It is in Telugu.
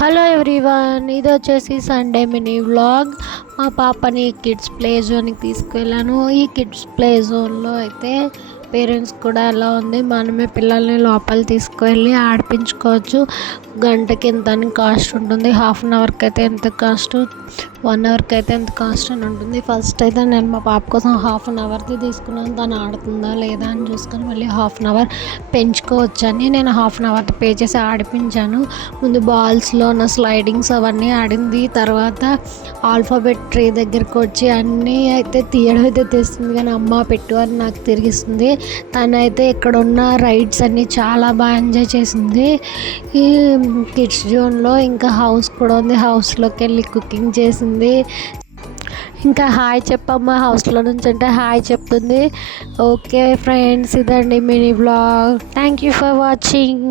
హలో ఎవ్రీవన్, ఇది వచ్చేసి సండే మినీ వ్లాగ్. మా పాపని కిడ్స్ ప్లే జోన్కి తీసుకువెళ్ళాను. ఈ కిడ్స్ ప్లే జోన్లో అయితే పేరెంట్స్ కూడా ఎలా ఉంది, మనమే పిల్లల్ని లోపల తీసుకువెళ్ళి ఆడిపించుకోవచ్చు. గంటకి ఎంత అని కాస్ట్ ఉంటుంది, హాఫ్ అన్ అవర్కి అయితే ఎంత కాస్ట్, 1 అవర్కి అయితే ఎంత కాస్ట్ అని ఉంటుంది. ఫస్ట్ అయితే నేను మా పాప కోసం హాఫ్ అన్ అవర్ది తీసుకున్నాను. తను ఆడుతుందా లేదా అని చూసుకొని మళ్ళీ హాఫ్ అన్ అవర్ పెంచుకోవచ్చని నేను హాఫ్ అన్ అవర్ పే చేసి ఆడిపించాను. ముందు బాల్స్లో ఉన్న స్లైడింగ్స్ అవన్నీ ఆడింది. తర్వాత ఆల్ఫాబెట్ ట్రీ దగ్గరికి వచ్చి అన్నీ అయితే తీయడం అయితే తెస్తుంది, కానీ అమ్మ పెట్టు అని నాకు తిరిగిస్తుంది. తనైతే ఇక్కడ ఉన్న రైడ్స్ అన్నీ చాలా బాగా ఎంజాయ్ చేసింది. ఈ కిడ్స్ జోన్లో ఇంకా హౌస్ కూడా ఉంది, హౌస్లోకి వెళ్ళి కుకింగ్ చేసింది. ఇంకా హాయ్ చెప్పమ్మా హౌస్లో నుంచి అంటే హాయ్ చెప్తుంది. ఓకే ఫ్రెండ్స్, ఇదండి mini vlog. Thank you for watching.